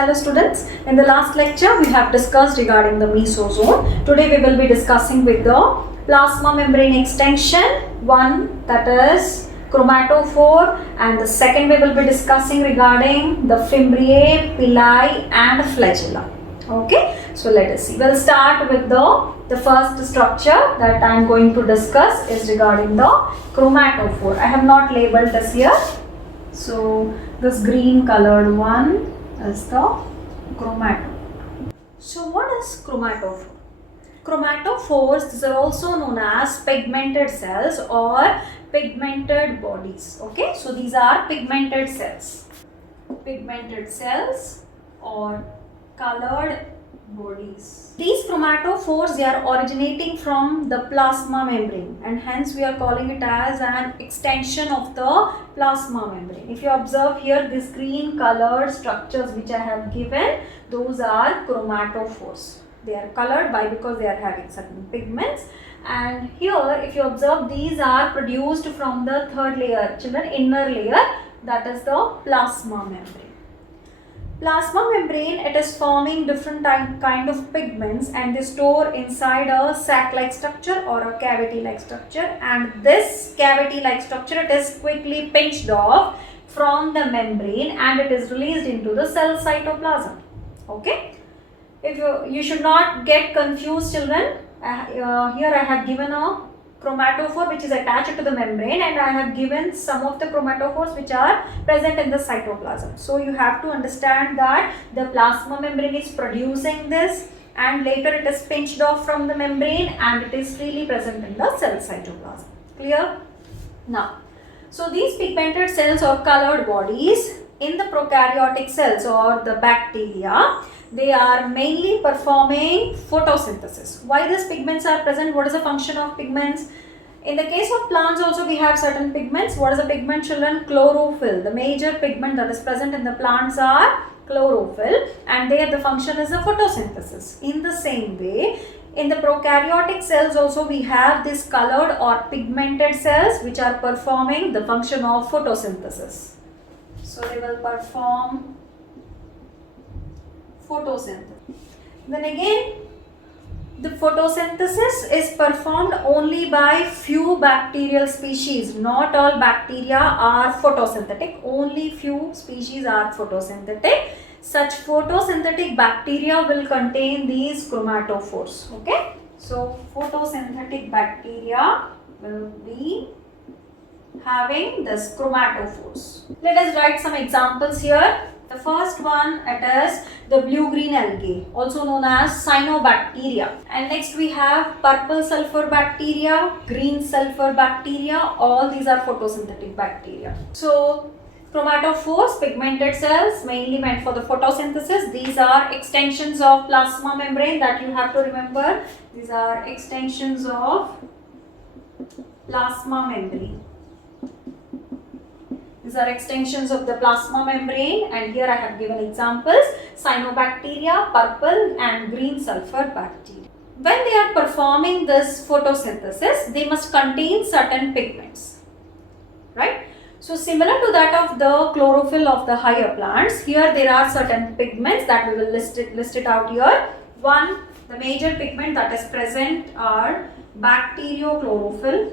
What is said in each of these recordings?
Hello students, in the last lecture we have discussed regarding the mesosome. Today we will be discussing with the plasma membrane extension, one that is chromatophore, and the second we will be discussing regarding the fimbriae, pili and flagella. Okay, so let us see. We'll start with the first structure that I am going to discuss is regarding the chromatophore. I have not labeled this here. So this green colored one is the chromatophore. So what is chromatophore? Chromatophores, these are also known as pigmented cells or pigmented bodies. Okay, so these are pigmented cells. Pigmented cells or colored bodies. These chromatophores, they are originating from the plasma membrane and hence we are calling it as an extension of the plasma membrane. If you observe here, these green colored structures which I have given, those are chromatophores. They are colored because they are having certain pigments, and here if you observe, these are produced from the third layer, children, inner layer, that is the plasma membrane. Plasma membrane, it is forming different kind of pigments and they store inside a sac-like structure or a cavity-like structure, and this cavity-like structure, it is quickly pinched off from the membrane and it is released into the cell cytoplasm. Okay, if you should not get confused, children. Here I have given a chromatophore which is attached to the membrane, and I have given some of the chromatophores which are present in the cytoplasm. So you have to understand that the plasma membrane is producing this and later it is pinched off from the membrane and it is freely present in the cell cytoplasm. Clear? Now, so these pigmented cells or colored bodies in the prokaryotic cells or the bacteria, they are mainly performing photosynthesis. Why these pigments are present? What is the function of pigments? In the case of plants also we have certain pigments. What is the pigment, children? Chlorophyll. The major pigment that is present in the plants are chlorophyll, and there the function is the photosynthesis. In the same way, in the prokaryotic cells also we have these colored or pigmented cells which are performing the function of photosynthesis. So they will perform photosynthesis. Then again, the photosynthesis is performed only by few bacterial species. Not all bacteria are photosynthetic. Only few species are photosynthetic. Such photosynthetic bacteria will contain these chromatophores. Okay. So photosynthetic bacteria will be having this chromatophores. Let us write some examples here. The first one, it is the blue-green algae, also known as cyanobacteria. And next we have purple sulfur bacteria, green sulfur bacteria. All these are photosynthetic bacteria. So chromatophores, pigmented cells, mainly meant for the photosynthesis. These are extensions of plasma membrane that you have to remember. These are extensions of plasma membrane. These are extensions of the plasma membrane, and here I have given examples: cyanobacteria, purple and green sulfur bacteria. When they are performing this photosynthesis, they must contain certain pigments, right? So similar to that of the chlorophyll of the higher plants, here there are certain pigments that we will list it out here. One, the major pigment that is present are bacteriochlorophyll.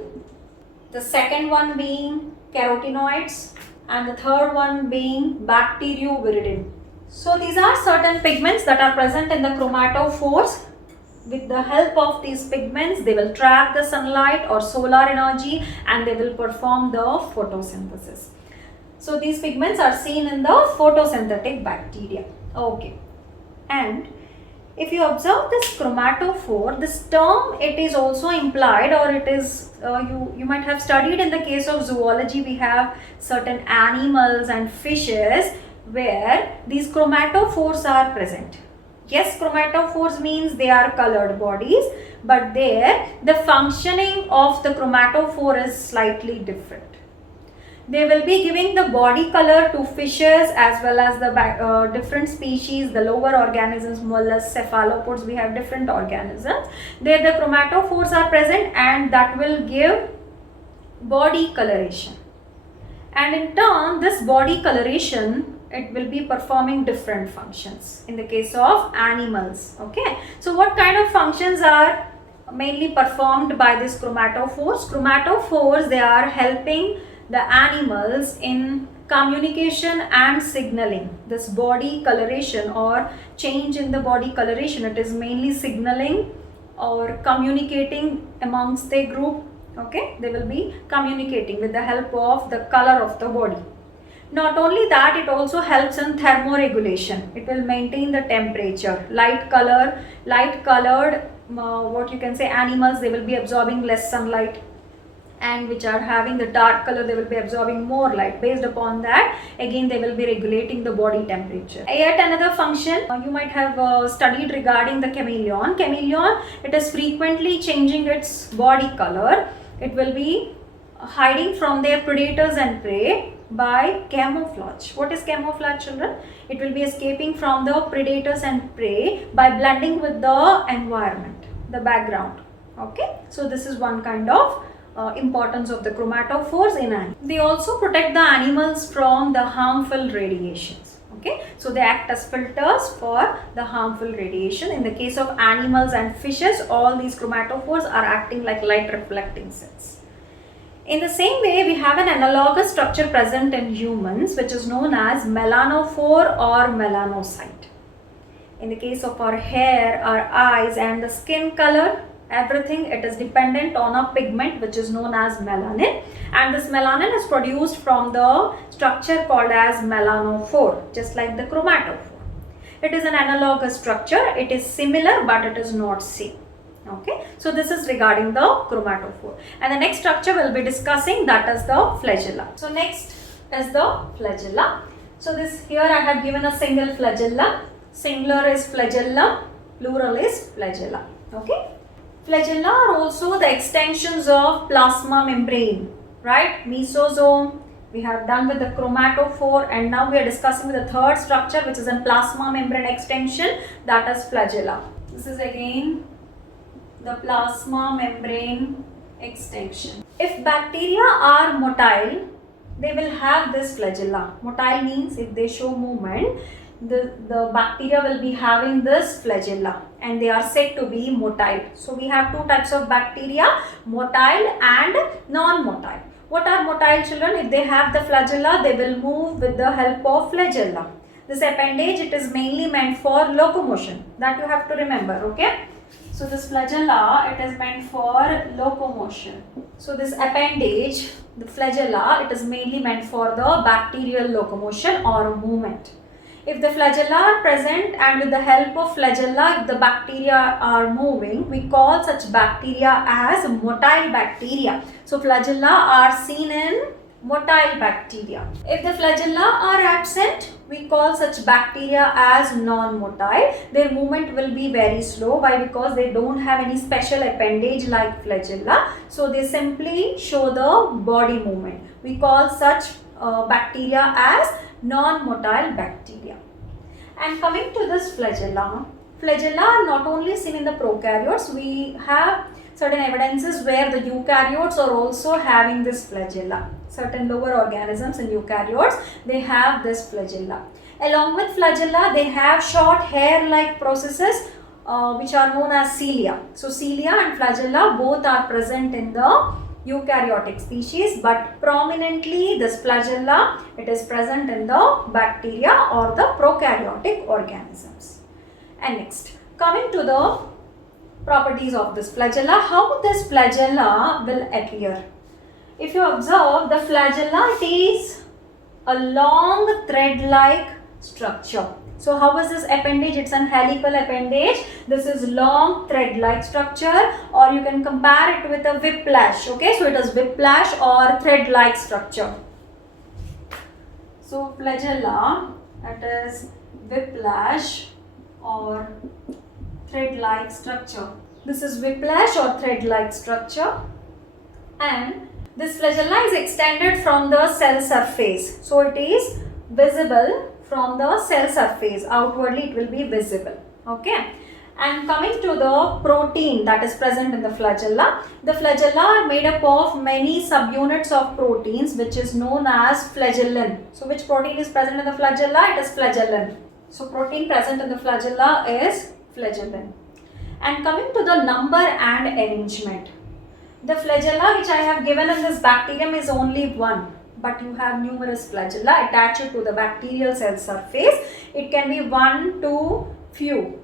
The second one being carotenoids, and the third one being bacterioviridin. So these are certain pigments that are present in the chromatophores. With the help of these pigments, they will trap the sunlight or solar energy and they will perform the photosynthesis. So these pigments are seen in the photosynthetic bacteria. Okay. And if you observe this chromatophore, this term, it is also implied, or it is you might have studied in the case of zoology. We have certain animals and fishes where these chromatophores are present. Yes, chromatophores means they are colored bodies, but there the functioning of the chromatophore is slightly different. They will be giving the body color to fishes as well as the different species, the lower organisms, mollusks, cephalopods. We have different organisms. There the chromatophores are present and that will give body coloration. And in turn, this body coloration it will be performing different functions in the case of animals. Okay, so what kind of functions are mainly performed by these chromatophores? Chromatophores, they are helping the animals in communication and signaling. This body coloration or change in the body coloration, it is mainly signaling or communicating amongst the group. Okay, they will be communicating with the help of the color of the body. Not only that, it also helps in thermoregulation. It will maintain the temperature. Light colored what you can say animals, they will be absorbing less sunlight, and which are having the dark color, they will be absorbing more light. Based upon that, again they will be regulating the body temperature. Yet another function you might have studied regarding the chameleon. Chameleon, it is frequently changing its body color. It will be hiding from their predators and prey by camouflage. What is camouflage, children? It will be escaping from the predators and prey by blending with the environment, the background. Okay, so this is one kind of importance of the chromatophores in animals. They also protect the animals from the harmful radiations. Okay, so they act as filters for the harmful radiation. In the case of animals and fishes, all these chromatophores are acting like light reflecting cells. In the same way, we have an analogous structure present in humans, which is known as melanophore or melanocyte. In the case of our hair, our eyes and the skin color, everything, it is dependent on a pigment which is known as melanin, and this melanin is produced from the structure called as melanophore, just like the chromatophore. It is an analogous structure. It is similar, but it is not same. Okay, so this is regarding the chromatophore, and the next structure we'll be discussing, that is the flagella. So next is the flagella. So this here I have given a single flagella. Singular is flagella, plural is flagella. Okay, flagella are also the extensions of plasma membrane, right? Mesosome we have done with the chromatophore, and now we are discussing the third structure, which is a plasma membrane extension, that is flagella. This is again the plasma membrane extension. If bacteria are motile, they will have this flagella. Motile means if they show movement, the bacteria will be having this flagella, and they are said to be motile. So we have two types of bacteria, motile and non-motile. What are motile, children? If they have the flagella, they will move with the help of flagella. This appendage, it is mainly meant for locomotion. That you have to remember, okay? So this flagella, it is meant for locomotion. So this appendage, the flagella, it is mainly meant for the bacterial locomotion or movement. If the flagella are present and with the help of flagella, if the bacteria are moving, we call such bacteria as motile bacteria. So flagella are seen in motile bacteria. If the flagella are absent, we call such bacteria as non-motile. Their movement will be very slow. Why? Because they don't have any special appendage like flagella. So they simply show the body movement. We call such bacteria as non-motile bacteria. And coming to this flagella, flagella are not only seen in the prokaryotes. We have certain evidences where the eukaryotes are also having this flagella. Certain lower organisms in eukaryotes, they have this flagella. Along with flagella, they have short hair-like processes which are known as cilia. So cilia and flagella both are present in the eukaryotic species, but prominently this flagella, it is present in the bacteria or the prokaryotic organisms. And next, coming to the properties of this flagella, how this flagella will appear. If you observe, the flagella, it is a long thread-like structure. So how is this appendage? It's an helical appendage. This is long thread-like structure, or you can compare it with a whiplash. Okay, so it is whiplash or thread-like structure. So flagella, that is whiplash or thread-like structure. This is whiplash or thread-like structure, and this flagella is extended from the cell surface. So it is visible from the cell surface. Outwardly it will be visible. Okay, And coming to the protein that is present in the flagella are made up of many subunits of proteins which is known as flagellin. So which protein is present in the flagella? It is flagellin. So protein present in the flagella is flagellin. And coming to the number and arrangement. The flagella which I have given in this bacterium is only one, but you have numerous flagella attached to the bacterial cell surface. It can be one to few.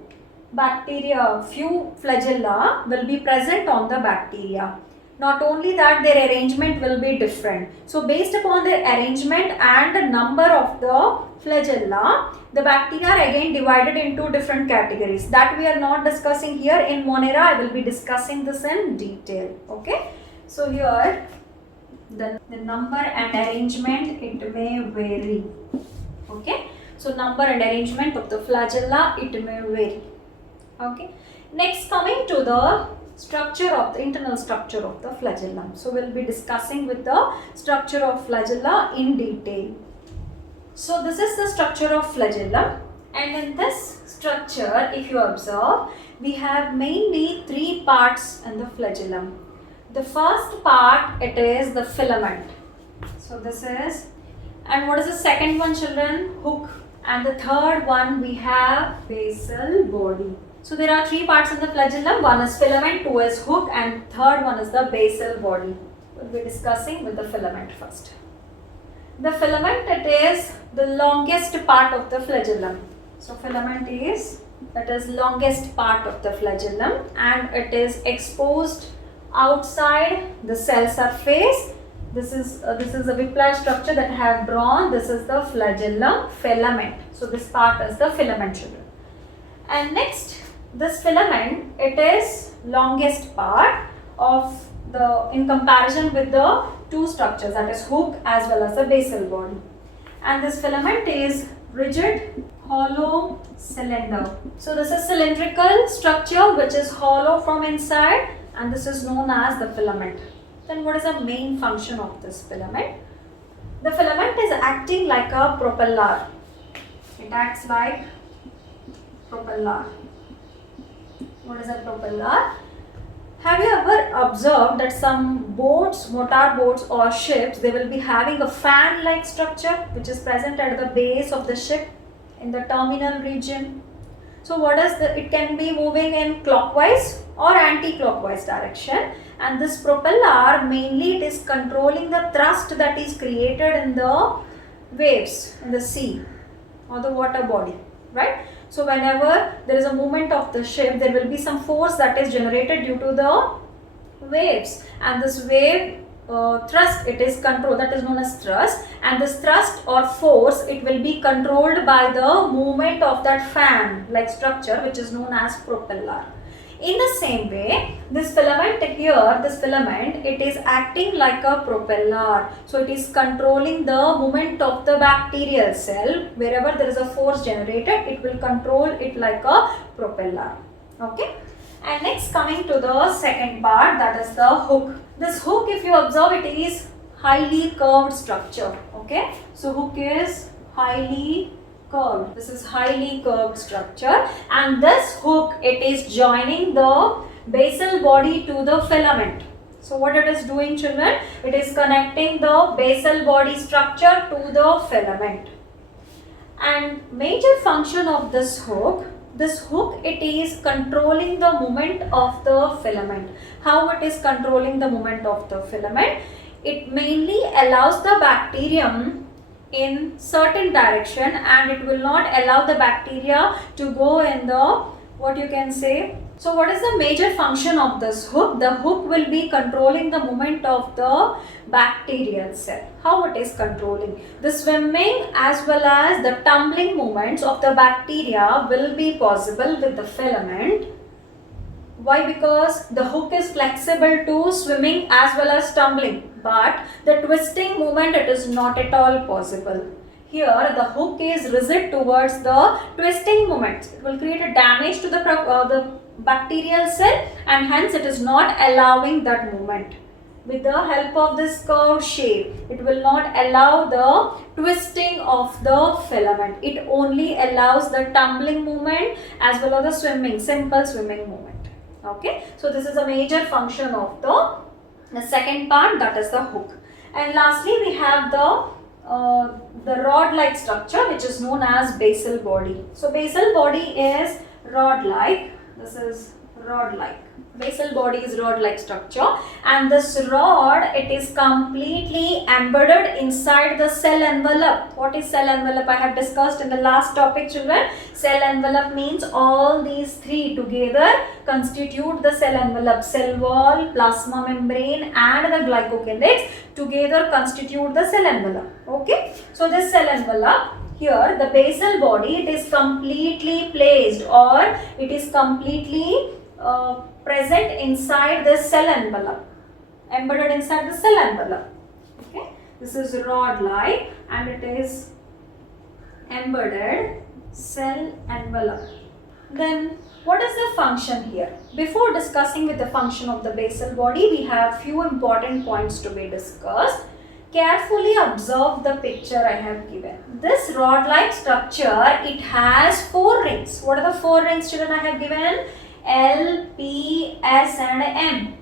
Few flagella will be present on the bacteria. Not only that, their arrangement will be different. So based upon their arrangement and the number of the flagella, the bacteria are again divided into different categories. That we are not discussing here. In Monera, I will be discussing this in detail. Okay. So here, the number and arrangement, it may vary. Okay. So number and arrangement of the flagella, it may vary. Okay. Next, coming to the internal structure of the flagellum. So we'll be discussing with the structure of flagella in detail. So this is the structure of flagellum, and in this structure, if you observe, we have mainly three parts in the flagellum. The first part, it is the filament. So this is, and what is the second one, children? Hook. And the third one, we have basal body. So there are three parts in the flagellum. One is filament, two is hook, and third one is the basal body. We'll be discussing with the filament first. The filament, it is the longest part of the flagellum. So filament is, it is longest part of the flagellum, and it is exposed outside the cell surface. This is a whiplash structure that I have drawn. This is the flagellum filament. So this part is the filament, children. And next, this filament, it is longest part of the, in comparison with the two structures, that is hook as well as the basal body. And this filament is rigid, hollow cylinder. So this is cylindrical structure which is hollow from inside, and this is known as the filament. Then what is the main function of this filament? The filament is acting like a propeller. It acts like propeller. What is a propeller? Have you ever observed that some boats, motor boats or ships, they will be having a fan-like structure which is present at the base of the ship in the terminal region? So what is it can be moving in clockwise or anti-clockwise direction, and this propeller mainly it is controlling the thrust that is created in the waves in the sea or the water body, right? So whenever there is a movement of the ship, there will be some force that is generated due to the waves, and this wave thrust, it is controlled, that is known as thrust, and this thrust or force, it will be controlled by the movement of that fan like structure which is known as propeller. In the same way, this filament here, it is acting like a propeller. So it is controlling the movement of the bacterial cell. Wherever there is a force generated, it will control it like a propeller. Okay. And next, coming to the second part, that is the hook. This hook, if you observe, it is highly curved structure. Okay. So hook is highly curved. This is highly curved structure, and this hook, it is joining the basal body to the filament. So what it is doing, children? It is connecting the basal body structure to the filament. And major function of this hook, it is controlling the movement of the filament. How it is controlling the movement of the filament? It mainly allows the bacterium in certain direction, and it will not allow the bacteria to go in the, what you can say. So what is the major function of this hook? The hook will be controlling the movement of the bacterial cell. How it is controlling? The swimming as well as the tumbling movements of the bacteria will be possible with the filament. Why? Because the hook is flexible to swimming as well as tumbling, but the twisting movement, it is not at all possible. Here the hook is rigid towards the twisting movements. It will create a damage to the bacterial cell, and hence it is not allowing that movement. with the help of this curved shape. It will not allow the twisting of the filament. It only allows the tumbling movement as well as the swimming, simple swimming movement. Okay, so this is a major function of the second part, that is the hook. And lastly, we have the rod-like structure, which is known as basal body. So basal body is rod-like. This is rod-like. Basal body is rod-like structure, and this rod, it is completely embedded inside the cell envelope. What is cell envelope? I have discussed in the last topic, children. Cell envelope means all these three together constitute the cell envelope. Cell wall, plasma membrane and the glycocalyx together constitute the cell envelope. Okay, so this cell envelope, here the basal body, it is completely placed, or it is completely present inside the cell envelope, embedded inside the cell envelope. Okay, this is rod-like and it is embedded cell envelope. Then what is the function here? Before discussing with the function of the basal body, we have few important points to be discussed. Carefully observe the picture I have given. This rod-like structure, it has 4 rings. What are the 4 rings, children, I have given? L, P, S and M.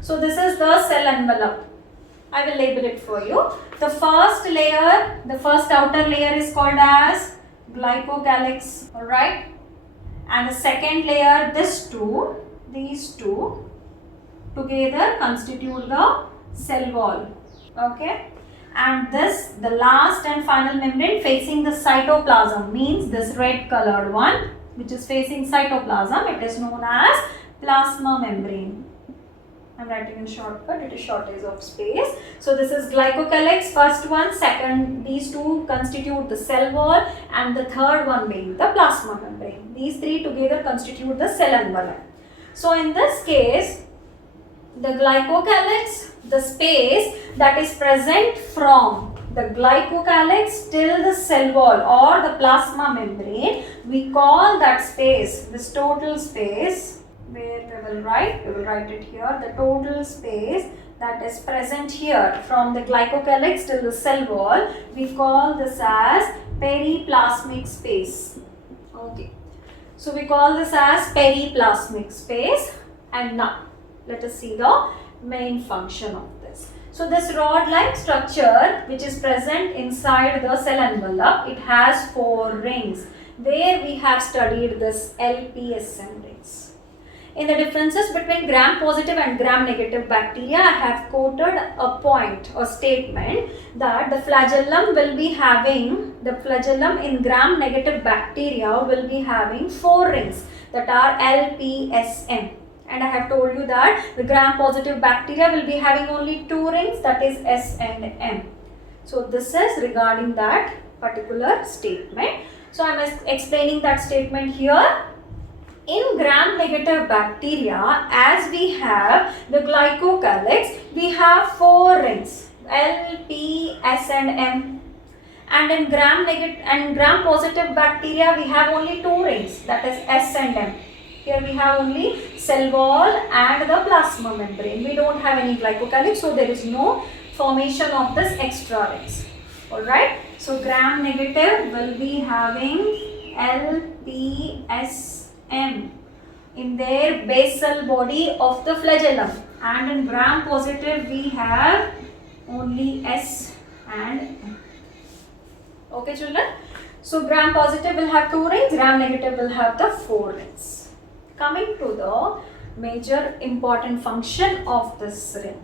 So this is the cell envelope. I will label it for you. The first layer, the first outer layer is called as glycocalyx, alright? And the second layer, these two together constitute the cell wall, okay? And this, the last and final membrane facing the cytoplasm, means this red colored one, which is facing cytoplasm, it is known as plasma membrane. I am writing in shortcut, it is shortage of space. So this is glycocalyx, first one, second, these two constitute the cell wall, and the third one being the plasma membrane. These three together constitute the cell envelope. So in this case, the glycocalyx, the space that is present from the glycocalyx till the cell wall or the plasma membrane, we call that space, this total space, where we will write it here, the total space that is present here from the glycocalyx till the cell wall, we call this as periplasmic space. Okay, so we call this as periplasmic space. And now let us see the main function of this. So this rod-like structure, which is present inside the cell envelope, it has 4 rings, where we have studied this LPSM rings. In the differences between gram-positive and gram-negative bacteria, I have quoted a point or statement that the flagellum will be having, the flagellum in gram-negative bacteria will be having 4 rings, that are LPSM. And I have told you that the gram-positive bacteria will be having only 2 rings, that is S and M. So this is regarding that particular statement. So I am explaining that statement here. In gram-negative bacteria, as we have the glycocalyx, we have 4 rings, L, P, S and M. And in gram-negative and gram-positive bacteria, we have only 2 rings, that is S and M. Here we have only cell wall and the plasma membrane. We don't have any glycocalyx, so there is no formation of this extra rings. Alright, so gram-negative will be having L, P, S, M in their basal body of the flagellum, and in gram-positive we have only S and M. Okay, children? So gram-positive will have 2 rings, gram-negative will have the 4 rings. Coming to the major important function of this ring.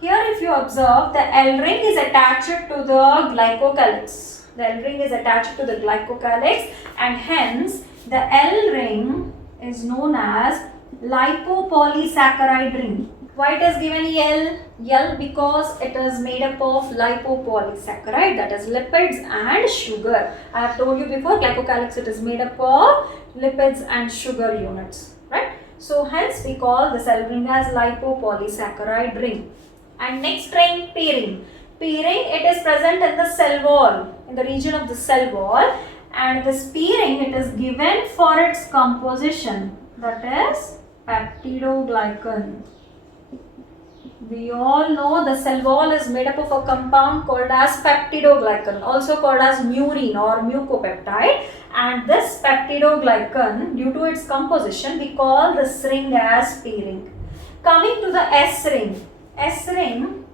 Here if you observe, the L ring is attached to the glycocalyx. The L ring is attached to the glycocalyx, and hence the L ring is known as lipopolysaccharide ring. Why it is given L? L because it is made up of lipopolysaccharide, that is lipids and sugar. I have told you before, glycocalyx, it is made up of lipids and sugar units, right? So hence we call this L ring as lipopolysaccharide ring. And next ring, P ring. P ring, it is present in the cell wall, in the region of the cell wall, and this P ring, it is given for its composition, that is peptidoglycan. We all know the cell wall is made up of a compound called as peptidoglycan, also called as murine or mucopeptide. And this peptidoglycan, due to its composition, we call this ring as P ring. Coming to the S ring. S ring,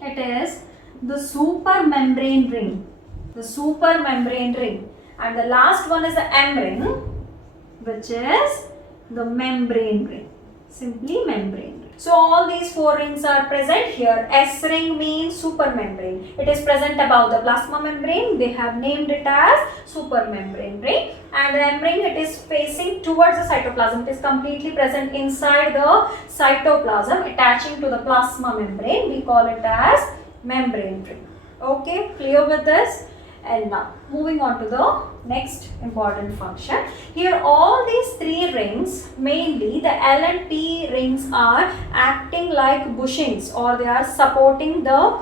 it is the supermembrane ring. The supermembrane ring. And the last one is the M ring, which is the membrane ring. Simply membrane ring. So all these four rings are present here. S ring means supermembrane. It is present above the plasma membrane. They have named it as supermembrane ring. And the M ring, it is facing towards the cytoplasm. It is completely present inside the cytoplasm, attaching to the plasma membrane. We call it as membrane ring. Okay, clear with this? And now moving on to the next important function. Here all these three rings, mainly the L and P rings, are acting like bushings, or they are supporting the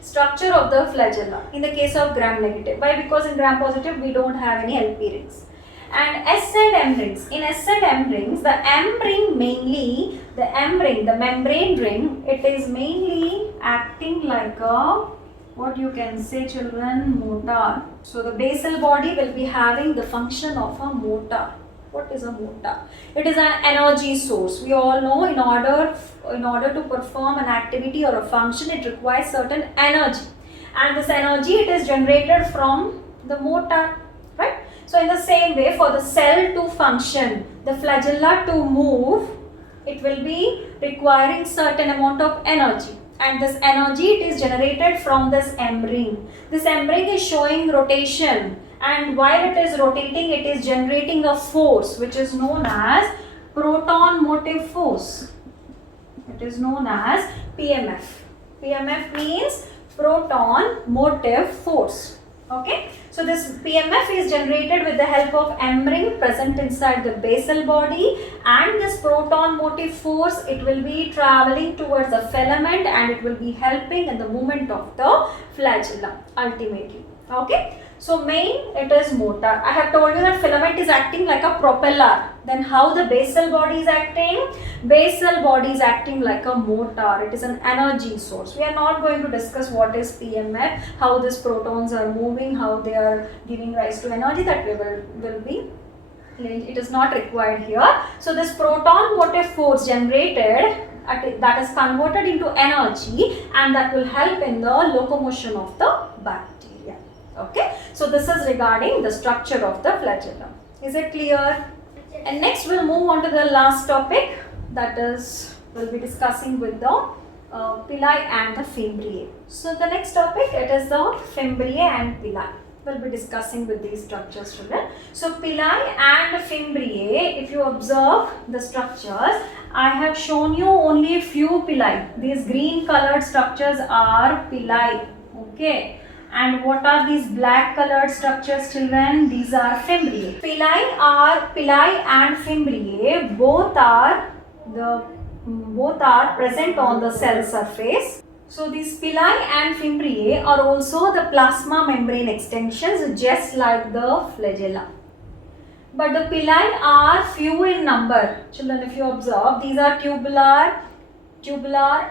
structure of the flagella in the case of gram negative. Why? Because in gram positive we don't have any LP rings. And S and M rings. In S and M rings, the M ring mainly, the M ring, the membrane ring, it is mainly acting like a, what you can say children, motor. So the basal body will be having the function of a motor. What is a motor? It is an energy source. We all know in order to perform an activity or a function, it requires certain energy. And this energy, it is generated from the motor, right? So in the same way, for the cell to function, the flagella to move, it will be requiring certain amount of energy. And this energy, it is generated from this M ring. This M ring is showing rotation, and while it is rotating, it is generating a force which is known as proton motive force. It is known as PMF. PMF means proton motive force. Okay, so this PMF is generated with the help of M ring present inside the basal body, and this proton motive force, it will be traveling towards the filament and it will be helping in the movement of the flagella ultimately. Okay, so main, it is motor. I have told you that filament is acting like a propeller. Then how the basal body is acting? Basal body is acting like a motor. It is an energy source. We are not going to discuss what is PMF, how these protons are moving, how they are giving rise to energy. That we will be, it is not required here. So this proton motive force generated, that is converted into energy, and that will help in the locomotion of the bacteria. Okay, so this is regarding the structure of the flagella. Is it clear? And next we'll move on to the last topic, that is, we'll be discussing with the pili and the fimbriae. So the next topic, it is the fimbriae and pili. We'll be discussing with these structures, children. So pili and fimbriae, if you observe the structures, I have shown you only a few pili. These green colored structures are pili. Okay. And what are these black colored structures, children? These are fimbriae. Pili and fimbriae both are present on the cell surface. So these pili and fimbriae are also the plasma membrane extensions, just like the flagella. But the pili are few in number. Children, if you observe, these are tubular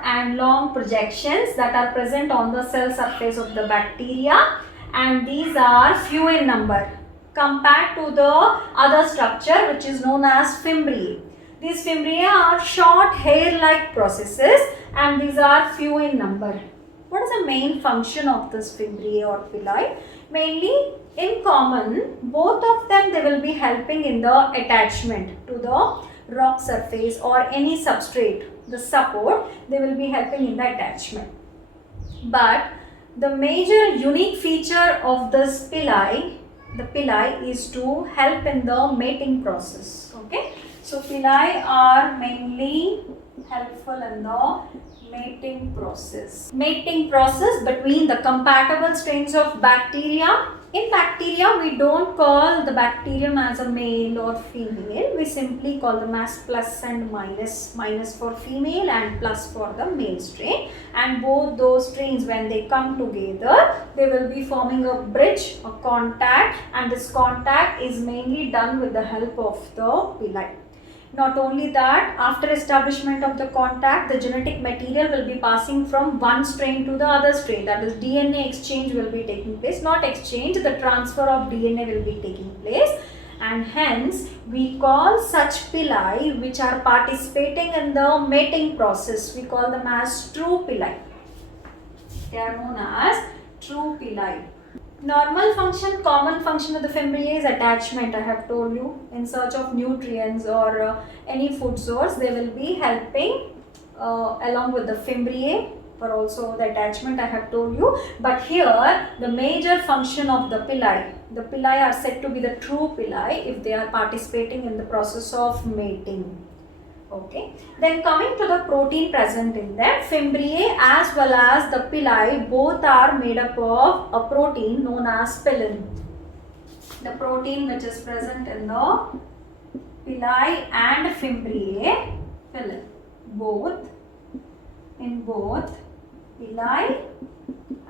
and long projections that are present on the cell surface of the bacteria, and these are few in number compared to the other structure which is known as fimbriae. These fimbriae are short hair-like processes, and these are few in number. What is the main function of this fimbriae or pili? Mainly, in common, both of them, they will be helping in the attachment to the rock surface or any substrate, the support, they will be helping in the attachment. But the major unique feature of this pili, the pili, is to help in the mating process. Okay, so pili are mainly helpful in the mating process. Mating process between the compatible strains of bacteria. In bacteria, we don't call the bacterium as a male or female. We simply call them as plus and minus. Minus for female and plus for the male strain. And both those strains, when they come together, they will be forming a bridge, a contact. And this contact is mainly done with the help of the pili. Not only that, after establishment of the contact, the genetic material will be passing from one strain to the other strain. That is, DNA exchange will be taking place. Not exchange, the transfer of DNA will be taking place. And hence, we call such pili which are participating in the mating process, we call them as true pili. They are known as true pili. Normal function, common function of the fimbriae is attachment. I have told you, in search of nutrients or any food source, they will be helping along with the fimbriae, or also the attachment I have told you. But here the major function of the pili are said to be the true pili if they are participating in the process of mating. Okay, then coming to the protein present in them, fimbriae as well as the pili both are made up of a protein known as pillin. The protein which is present in the pili and fimbriae, pillin, both pili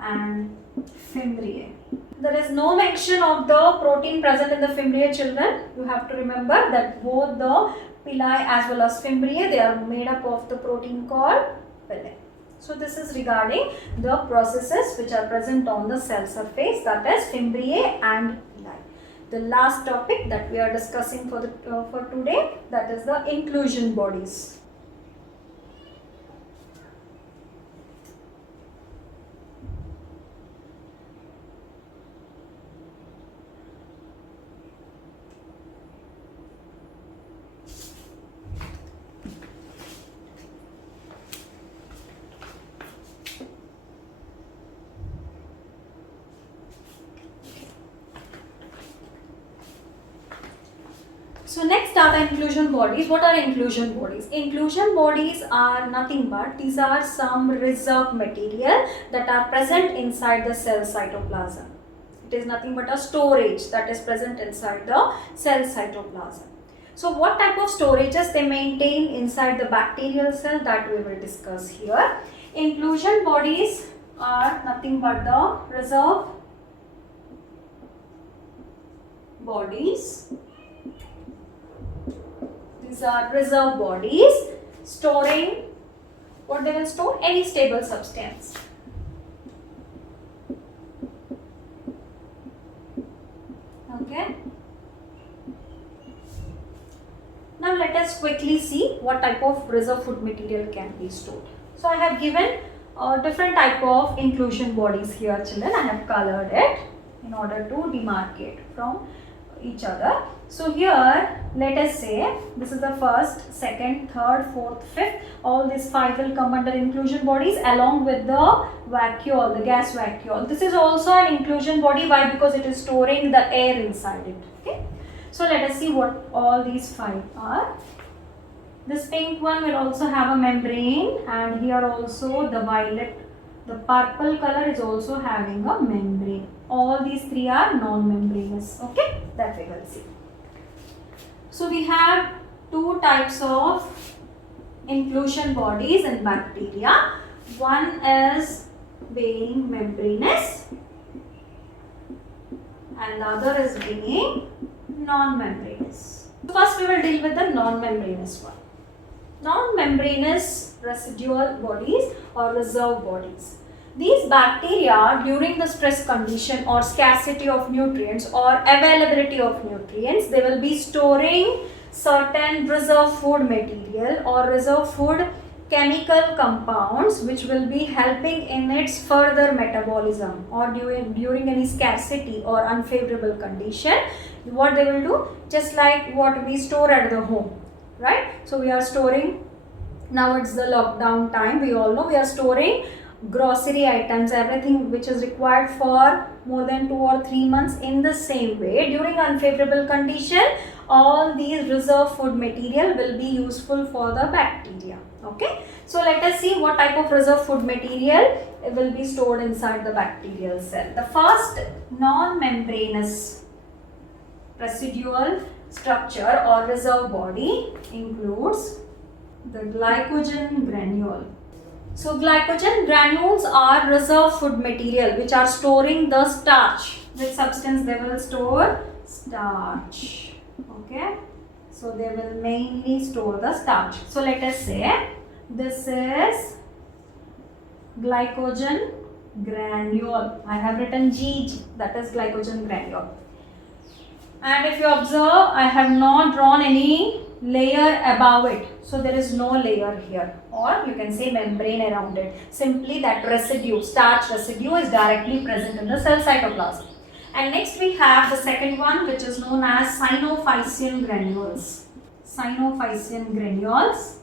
and fimbriae. There is no mention of the protein present in the fimbriae, children. You have to remember that both the pili as well as fimbriae, they are made up of the protein called pillin. So this is regarding the processes which are present on the cell surface, that is fimbriae and pili. The last topic that we are discussing for today, that is the inclusion bodies. So next are the inclusion bodies. What are inclusion bodies? Inclusion bodies are nothing but these are some reserve material that are present inside the cell cytoplasm. It is nothing but a storage that is present inside the cell cytoplasm. So what type of storages they maintain inside the bacterial cell, that we will discuss here. Inclusion bodies are nothing but the reserve bodies. These are reserve bodies storing, what they will store? Any stable substance. Okay. Now let us quickly see what type of reserve food material can be stored. So I have given different type of inclusion bodies here, children. I have colored it in order to demarcate from each other. So here let us say this is the first, second, third, fourth, fifth. All these five will come under inclusion bodies along with the vacuole, the gas vacuole. This is also an inclusion body. Why? Because it is storing the air inside it. Okay. So let us see what all these five are. This pink one will also have a membrane, and here also the violet, the purple color is also having a membrane. All these three are non-membranous. Okay, that we will see. So we have two types of inclusion bodies in bacteria. One is being membranous and the other is being non-membranous. First we will deal with the non-membranous one. Non-membranous residual bodies or reserve bodies. These bacteria, during the stress condition or scarcity of nutrients or availability of nutrients, they will be storing certain reserve food material or reserve food chemical compounds which will be helping in its further metabolism, or during any scarcity or unfavorable condition. What they will do? Just like what we store at the home, right? So we are storing, now it's the lockdown time, we all know we are storing grocery items, everything which is required for more than 2 or 3 months. In the same way, during unfavorable condition, all these reserve food material will be useful for the bacteria. Okay, so let us see what type of reserve food material will be stored inside the bacterial cell. The first non-membranous residual structure or reserve body includes the glycogen granule. So glycogen granules are reserve food material which are storing the starch. Which substance they will store? Starch. Okay, So they will mainly store the starch. So let us say this is glycogen granule. I have written GG, that is glycogen granule. And if you observe, I have not drawn any layer above it. So there is no layer here, or you can say membrane around it. Simply that residue, starch residue, is directly present in the cell cytoplasm. And next we have the second one, which is known as synophysin granules. Synophysin granules.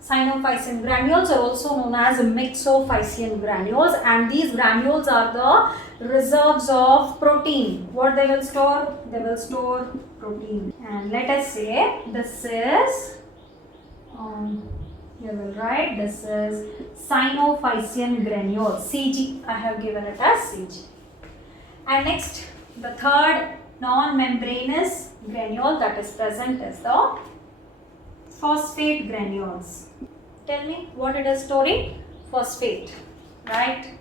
Synophysin granules are also known as myxophysin granules, and these granules are the reserves of protein. What they will store? They will store protein. And let us say this is, you will write this is synophysin granule, CG. I have given it as CG. And next, the third non-membranous granule that is present is the phosphate granules. Tell me what it is storing? Phosphate, right?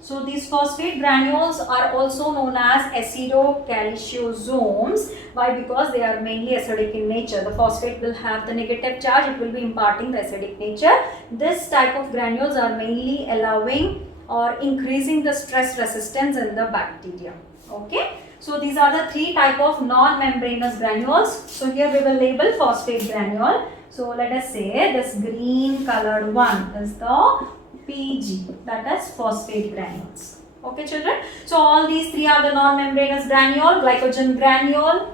So these phosphate granules are also known as acidocalciosomes. Why? Because they are mainly acidic in nature. The phosphate will have the negative charge, it will be imparting the acidic nature. This type of granules are mainly allowing or increasing the stress resistance in the bacteria. Okay. So these are the three type of non-membranous granules. So here we will label phosphate granule. So let us say this green colored one is the PG, that is phosphate granules. Okay children. So all these three are the non-membranous granule, glycogen granule,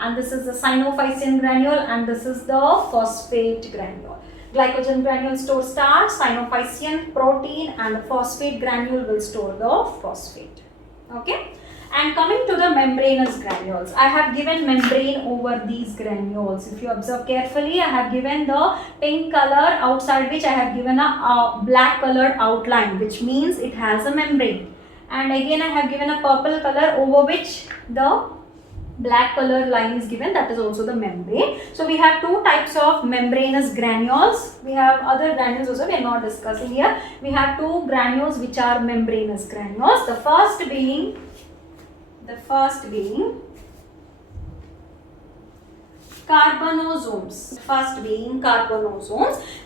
and this is the synophysin granule, and this is the phosphate granule. Glycogen granule stores starch, synophysin protein, and the phosphate granule will store the phosphate. Okay. And coming to the membranous granules, I have given membrane over these granules. If you observe carefully, I have given the pink color outside which I have given a black colored outline, which means it has a membrane. And again I have given a purple color over which the black color line is given, that is also the membrane. So we have two types of membranous granules. We have other granules also, we are not discussing here. We have two granules which are membranous granules. The first being carbonosomes.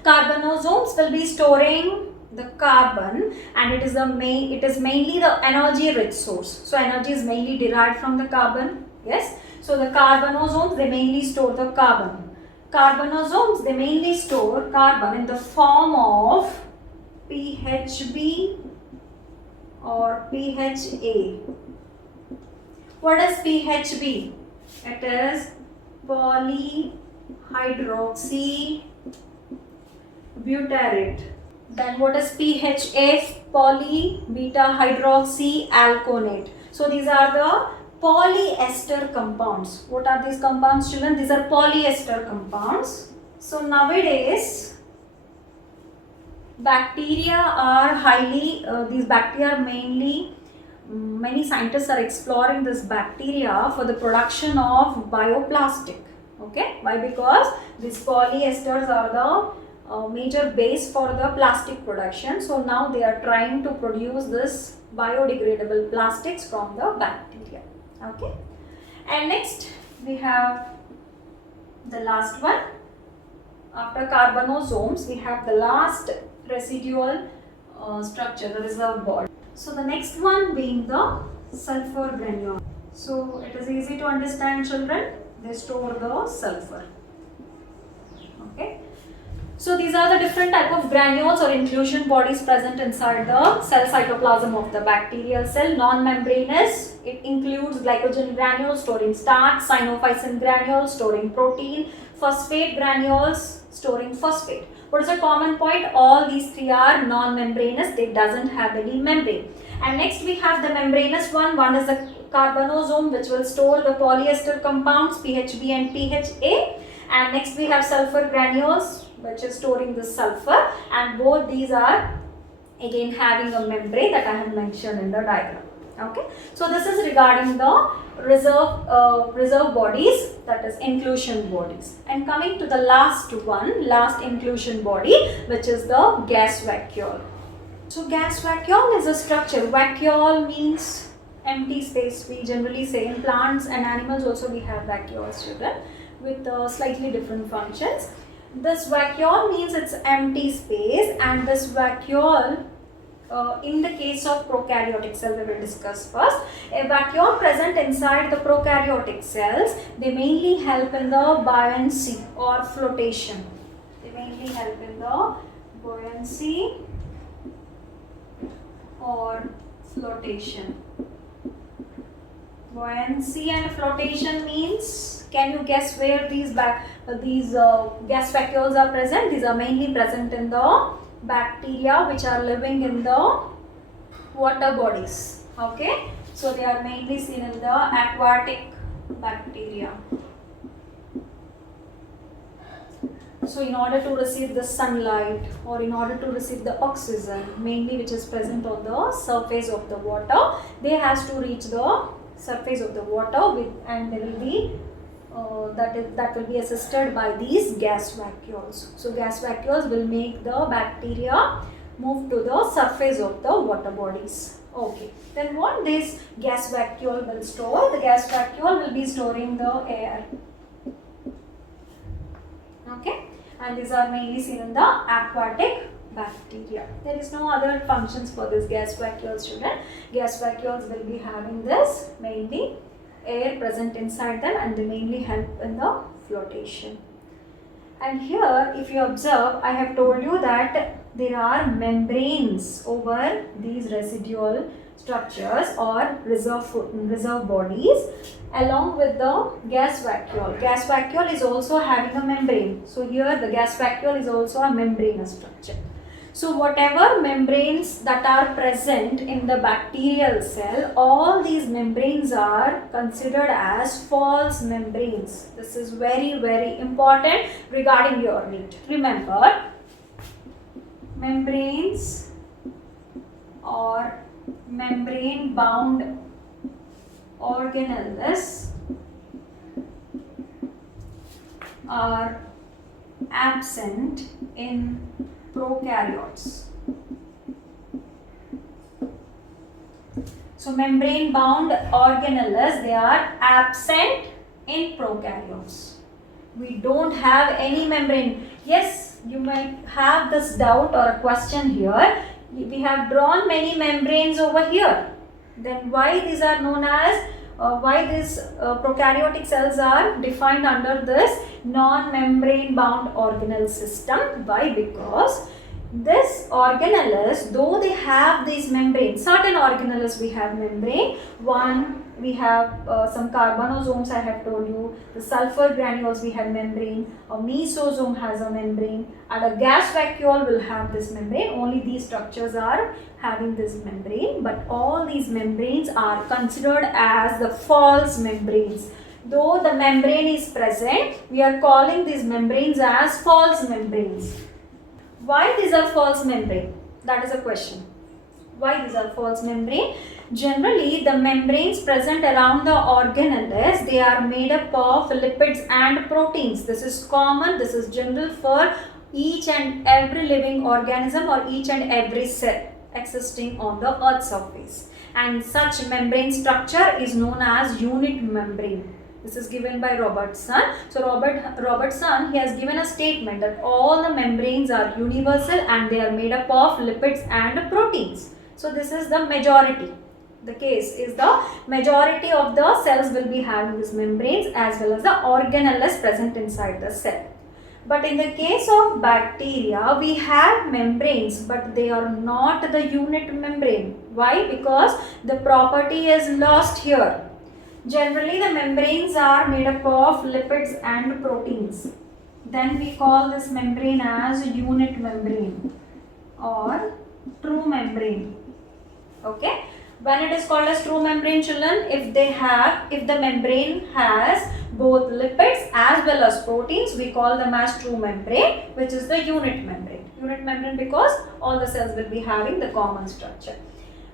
Carbonosomes will be storing the carbon, and it is mainly the energy rich source. So energy is mainly derived from the carbon. Yes. So the carbonosomes, they mainly store the carbon. Carbonosomes, they mainly store carbon in the form of PHB or PHA. What is PHB? It is polyhydroxybutyrate. Then what is PHA? Polybeta-hydroxyalkonate. So these are the polyester compounds. What are these compounds, children? These are polyester compounds. So nowadays, bacteria are these bacteria are mainly, many scientists are exploring this bacteria for the production of bioplastic. Okay, why? Because these polyesters are the major base for the plastic production. So now they are trying to produce this biodegradable plastics from the bacteria. Okay, and next we have the last one. After carbonosomes, we have the last residual structure, the reserve body. So the next one being the sulfur granule. So it is easy to understand, children. They store the sulfur. Okay. So these are the different type of granules or inclusion bodies present inside the cell cytoplasm of the bacterial cell. Non-membranous, it includes glycogen granules storing starch, synophysin granules storing protein, phosphate granules storing phosphate. What is the common point? All these three are non-membranous, they doesn't have any membrane. And next we have the membranous one. One is the carbonosome, which will store the polyester compounds PHB and PHA. And next we have sulfur granules, which is storing the sulfur, and both these are again having a membrane that I have mentioned in the diagram. Okay, so this is regarding the reserve bodies, that is inclusion bodies. And coming to the last inclusion body, which is the gas vacuole. So gas vacuole is a structure. Vacuole means empty space. We generally say in plants and animals also we have vacuoles, children, with slightly different functions. This vacuole means it's empty space, and this vacuole in the case of prokaryotic cell we will discuss first. A vacuole present inside the prokaryotic cells, they mainly help in the buoyancy or flotation. They mainly help in the buoyancy or flotation. Buoyancy and flotation means, can you guess where these gas vacuoles are present? These are mainly present in the bacteria which are living in the water bodies. Okay, so they are mainly seen in the aquatic bacteria. So in order to receive the sunlight, or in order to receive the oxygen mainly which is present on the surface of the water, they has to reach the surface of the water and there will be that will be assisted by these gas vacuoles. So gas vacuoles will make the bacteria move to the surface of the water bodies. Okay, then what this gas vacuole will store? The gas vacuole will be storing the air. Okay, and these are mainly seen in the aquatic bacteria. There is no other functions for this gas vacuoles, children. Gas vacuoles will be having this mainly air present inside them, and they mainly help in the flotation. And here if you observe, I have told you that there are membranes over these residual structures or reserve bodies along with the gas vacuole. Gas vacuole is also having a membrane. So here the gas vacuole is also a membranous structure. So whatever membranes that are present in the bacterial cell, all these membranes are considered as false membranes. This is very, very important regarding your NEET. Remember, membranes or membrane bound organelles are absent in prokaryotes. So membrane bound organelles, they are absent in prokaryotes. We don't have any membrane. Yes, you might have this doubt or a question here. We have drawn many membranes over here. Then why these are known as why these prokaryotic cells are defined under this non-membrane bound organelle system? Why? Because this organelles, though they have these membranes, certain organelles we have membrane. One, we have some carbonosomes, I have told you. The sulfur granules we have membrane. A mesosome has a membrane, and a gas vacuole will have this membrane. Only these structures are having this membrane, but all these membranes are considered as the false membranes. Though the membrane is present, we are calling these membranes as false membranes. Why these are false membrane? That is a question. Why these are false membrane? Generally, the membranes present around the organelles, they are made up of lipids and proteins. This is common, this is general for each and every living organism or each and every cell existing on the earth's surface. And such membrane structure is known as unit membrane. This is given by Robertson. So Robertson, he has given a statement that all the membranes are universal and they are made up of lipids and proteins. So this is the majority. The case is the majority of the cells will be having these membranes as well as the organelles present inside the cell. But in the case of bacteria, we have membranes, but they are not the unit membrane. Why? Because the property is lost here. Generally, the membranes are made up of lipids and proteins. Then we call this membrane as unit membrane or true membrane. Okay. When it is called as true membrane, children, if the membrane has both lipids as well as proteins, we call them as true membrane, which is the unit membrane. Unit membrane because all the cells will be having the common structure.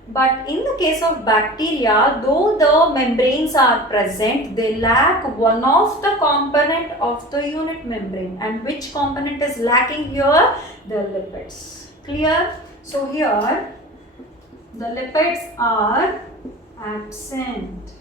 But in the case of bacteria, though the membranes are present, they lack one of the component of the unit membrane. And which component is lacking here? The lipids. Clear? So here, the lipids are absent. absent.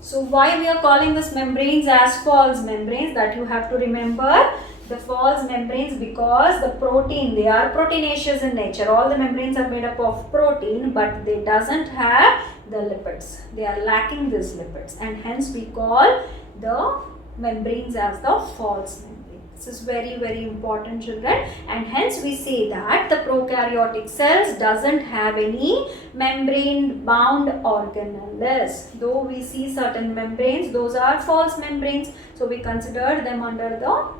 So why we are calling this membranes as false membranes, that you have to remember. The false membranes, because the protein, they are proteinaceous in nature. All the membranes are made up of protein, but they doesn't have the lipids. They are lacking these lipids, and hence we call the membranes as the false membrane. This is very, very important, children, and hence we say that the prokaryotic cells doesn't have any membrane bound organelles. Though we see certain membranes, those are false membranes, so we consider them under the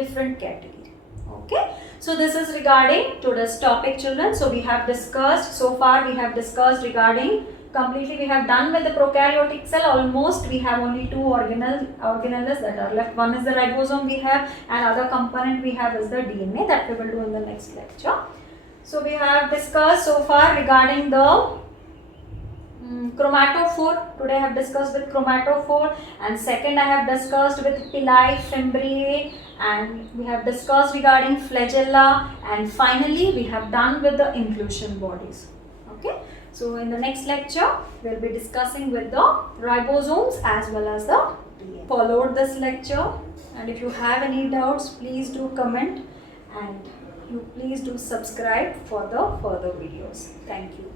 different category. Okay, so this is regarding today's topic, children. So we have discussed, so far we have discussed regarding, completely we have done with the prokaryotic cell. Almost we have only two organelles that are left. One is the ribosome we have, and other component we have is the DNA, that we will do in the next lecture. So we have discussed so far regarding the chromatophore. Today I have discussed with chromatophore, and second I have discussed with pili fimbriae, and we have discussed regarding flagella, and finally we have done with the inclusion bodies. Okay, so in the next lecture we will be discussing with the ribosomes as well as the DNA. Followed this lecture, and if you have any doubts, please do comment, and you please do subscribe for the further videos. Thank you.